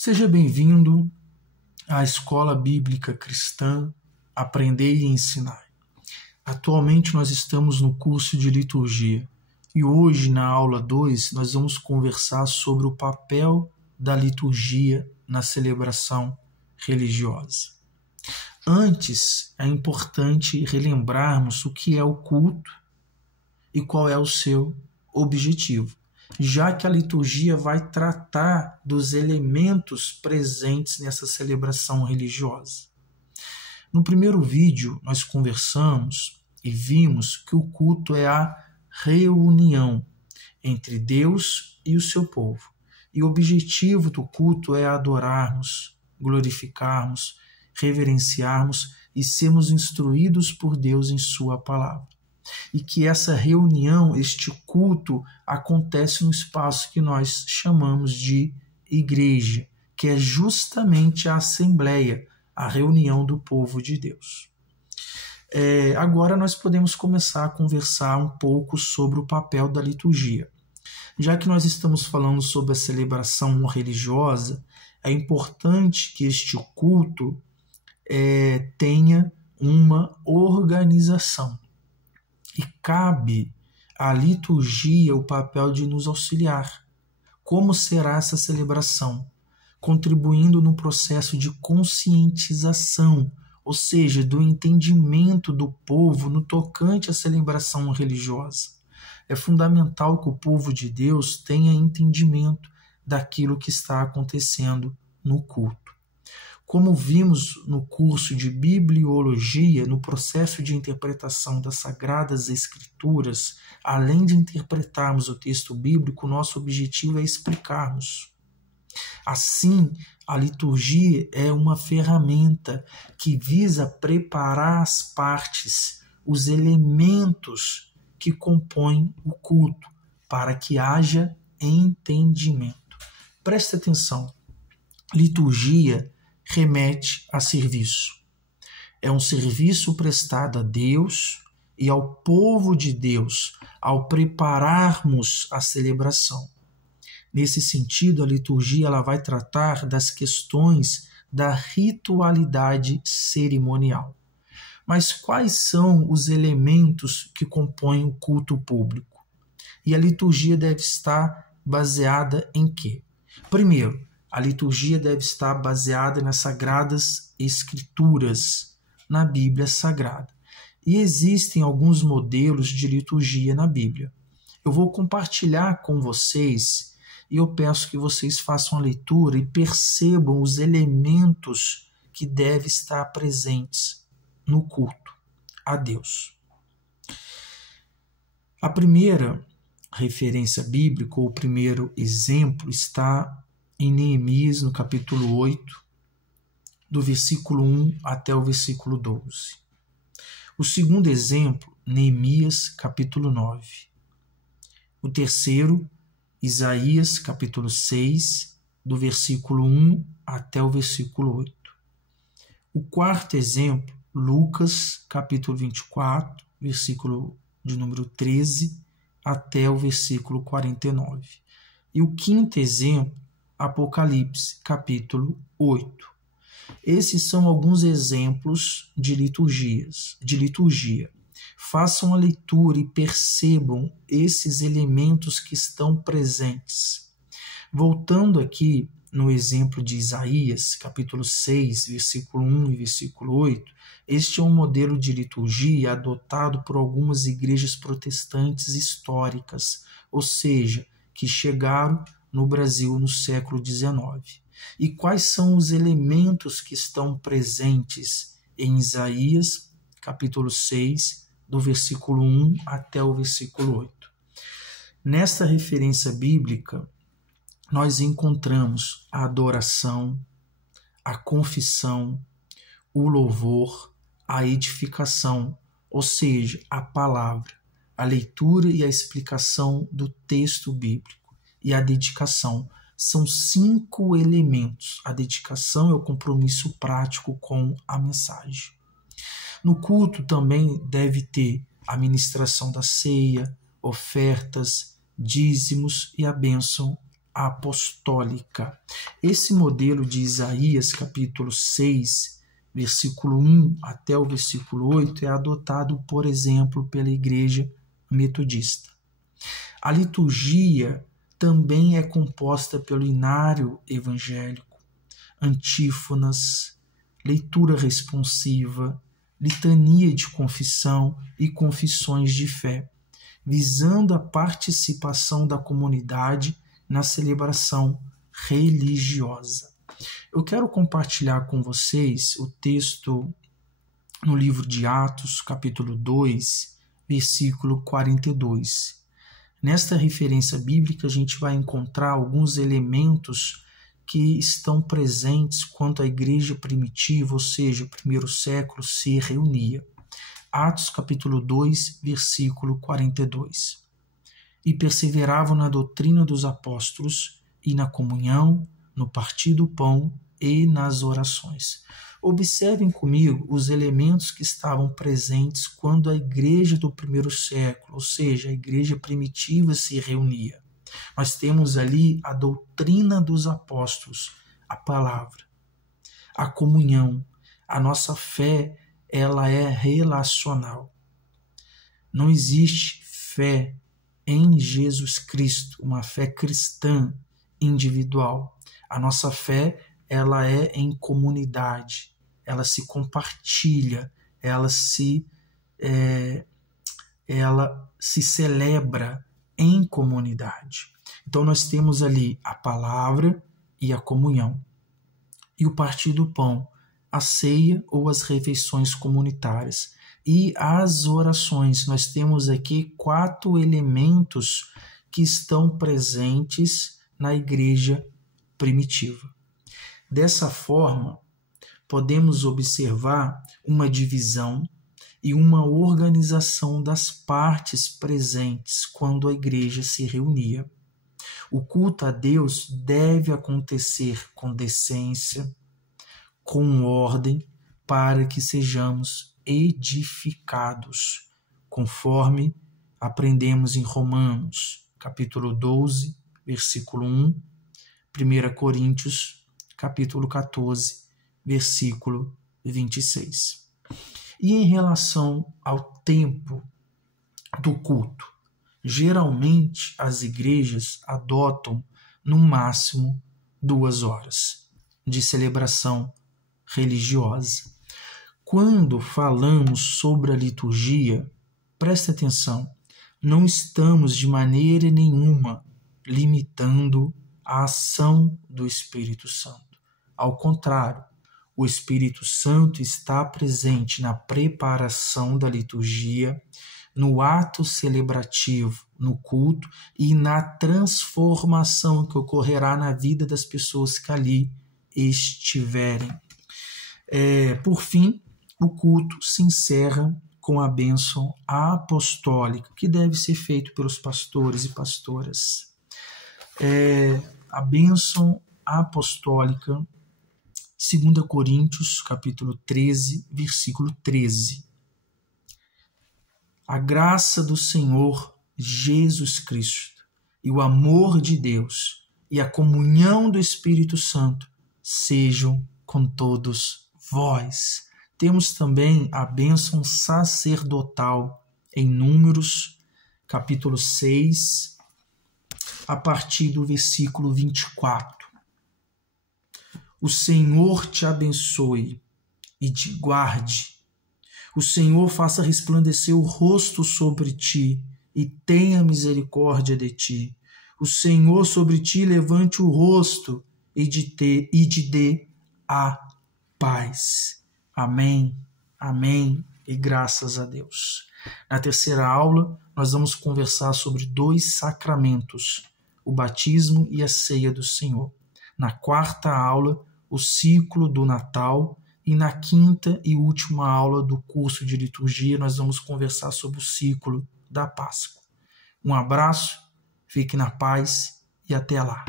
Seja bem-vindo à Escola Bíblica Cristã Aprender e Ensinar. Atualmente nós estamos no curso de liturgia e hoje, na aula 2, nós vamos conversar sobre o papel da liturgia na celebração religiosa. Antes, é importante relembrarmos o que é o culto e qual é o seu objetivo, já que a liturgia vai tratar dos elementos presentes nessa celebração religiosa. No primeiro vídeo, nós conversamos e vimos que o culto é a reunião entre Deus e o seu povo. E o objetivo do culto é adorarmos, glorificarmos, reverenciarmos e sermos instruídos por Deus em sua palavra. E que essa reunião, este culto, acontece no espaço que nós chamamos de igreja, que é justamente a assembleia, a reunião do povo de Deus. Agora nós podemos começar a conversar um pouco sobre o papel da liturgia. Já que nós estamos falando sobre a celebração religiosa, é importante que este culto tenha uma organização. E cabe à liturgia o papel de nos auxiliar. Como será essa celebração? Contribuindo no processo de conscientização, ou seja, do entendimento do povo no tocante à celebração religiosa. É fundamental que o povo de Deus tenha entendimento daquilo que está acontecendo no culto. Como vimos no curso de bibliologia, no processo de interpretação das Sagradas Escrituras, além de interpretarmos o texto bíblico, nosso objetivo é explicarmos. Assim, a liturgia é uma ferramenta que visa preparar as partes, os elementos que compõem o culto, para que haja entendimento. Preste atenção, liturgia remete a serviço. É um serviço prestado a Deus e ao povo de Deus ao prepararmos a celebração. Nesse sentido, a liturgia ela vai tratar das questões da ritualidade cerimonial. Mas quais são os elementos que compõem o culto público? E a liturgia deve estar baseada em quê? Primeiro, a liturgia deve estar baseada nas Sagradas Escrituras, na Bíblia Sagrada. E existem alguns modelos de liturgia na Bíblia. Eu vou compartilhar com vocês e eu peço que vocês façam a leitura e percebam os elementos que devem estar presentes no culto a Deus. A primeira referência bíblica, ou o primeiro exemplo, está em Neemias, no capítulo 8, do versículo 1 até o versículo 12. O segundo exemplo, Neemias, capítulo 9. O terceiro, Isaías, capítulo 6, do versículo 1 até o versículo 8. O quarto exemplo, Lucas, capítulo 24, versículo de número 13 até o versículo 49. E o quinto exemplo, Apocalipse, capítulo 8. Esses são alguns exemplos de liturgia. Façam a leitura e percebam esses elementos que estão presentes. Voltando aqui no exemplo de Isaías, capítulo 6, versículo 1 e versículo 8, este é um modelo de liturgia adotado por algumas igrejas protestantes históricas, ou seja, que chegaram no Brasil no século XIX. E quais são os elementos que estão presentes em Isaías, capítulo 6, do versículo 1 até o versículo 8? Nesta referência bíblica, nós encontramos a adoração, a confissão, o louvor, a edificação, ou seja, a palavra, a leitura e a explicação do texto bíblico. E a dedicação. São 5 elementos. A dedicação é o compromisso prático com a mensagem. No culto também deve ter a ministração da ceia, ofertas, dízimos e a bênção apostólica. Esse modelo de Isaías, capítulo 6, versículo 1 até o versículo 8, é adotado, por exemplo, pela Igreja Metodista. A liturgia também é composta pelo inário evangélico, antífonas, leitura responsiva, litania de confissão e confissões de fé, visando a participação da comunidade na celebração religiosa. Eu quero compartilhar com vocês o texto no livro de Atos, capítulo 2, versículo 42. Nesta referência bíblica, a gente vai encontrar alguns elementos que estão presentes quando a igreja primitiva, ou seja, o primeiro século, se reunia. Atos, capítulo 2, versículo 42. E perseveravam na doutrina dos apóstolos e na comunhão, no partir do pão e nas orações. Observem comigo os elementos que estavam presentes quando a igreja do primeiro século, ou seja, a igreja primitiva, se reunia. Nós temos ali a doutrina dos apóstolos, a palavra, a comunhão. A nossa fé, ela é relacional. Não existe fé em Jesus Cristo, uma fé cristã individual. A nossa fé, ela é em comunidade, ela se compartilha, ela se celebra em comunidade. Então nós temos ali a palavra e a comunhão, e o partir do pão, a ceia ou as refeições comunitárias, e as orações. Nós temos aqui 4 elementos que estão presentes na igreja primitiva. Dessa forma, podemos observar uma divisão e uma organização das partes presentes quando a igreja se reunia. O culto a Deus deve acontecer com decência, com ordem, para que sejamos edificados, conforme aprendemos em Romanos, capítulo 12, versículo 1, 1 Coríntios, capítulo 14, versículo 26. E em relação ao tempo do culto, geralmente as igrejas adotam no máximo 2 horas de celebração religiosa. Quando falamos sobre a liturgia, preste atenção, não estamos de maneira nenhuma limitando a ação do Espírito Santo. Ao contrário, o Espírito Santo está presente na preparação da liturgia, no ato celebrativo, no culto e na transformação que ocorrerá na vida das pessoas que ali estiverem. Por fim, o culto se encerra com a bênção apostólica, que deve ser feito pelos pastores e pastoras. A bênção apostólica, 2 Coríntios, capítulo 13, versículo 13. A graça do Senhor Jesus Cristo e o amor de Deus e a comunhão do Espírito Santo sejam com todos vós. Temos também a bênção sacerdotal em Números, capítulo 6, a partir do versículo 24. O Senhor te abençoe e te guarde. O Senhor faça resplandecer o rosto sobre ti e tenha misericórdia de ti. O Senhor sobre ti levante o rosto e te dê a paz. Amém, amém e graças a Deus. Na terceira aula, nós vamos conversar sobre 2 sacramentos, o batismo e a ceia do Senhor. Na quarta aula, o ciclo do Natal. E na quinta e última aula do curso de liturgia, nós vamos conversar sobre o ciclo da Páscoa. Um abraço, fique na paz e até lá.